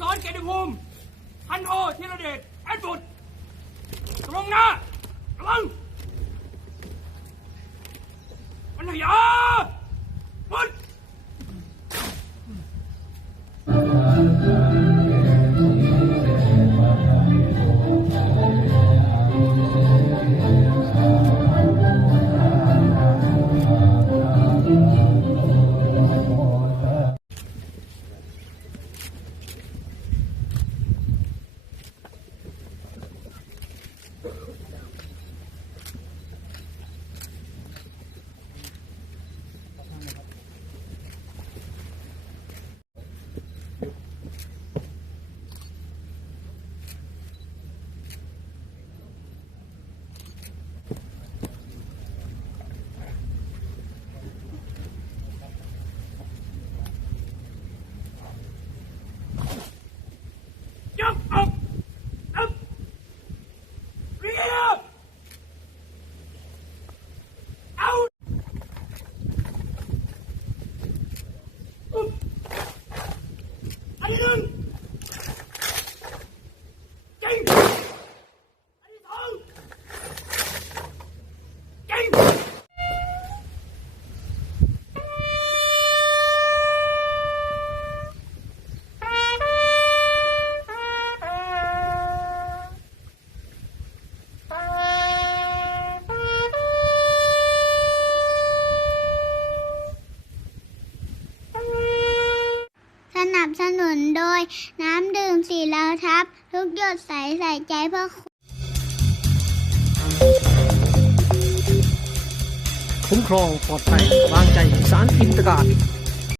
สอนเกีติภูมิพันโอธีรเดชแอดบุตรตรงหน้ากลังมันญญาบุตร Iron! ยน้ำดื่มสีเหลาทับ ทุกหยดใสใส่ใจเพื่อคุคุ้มครองปลอดภัยวางใจสารอินตการ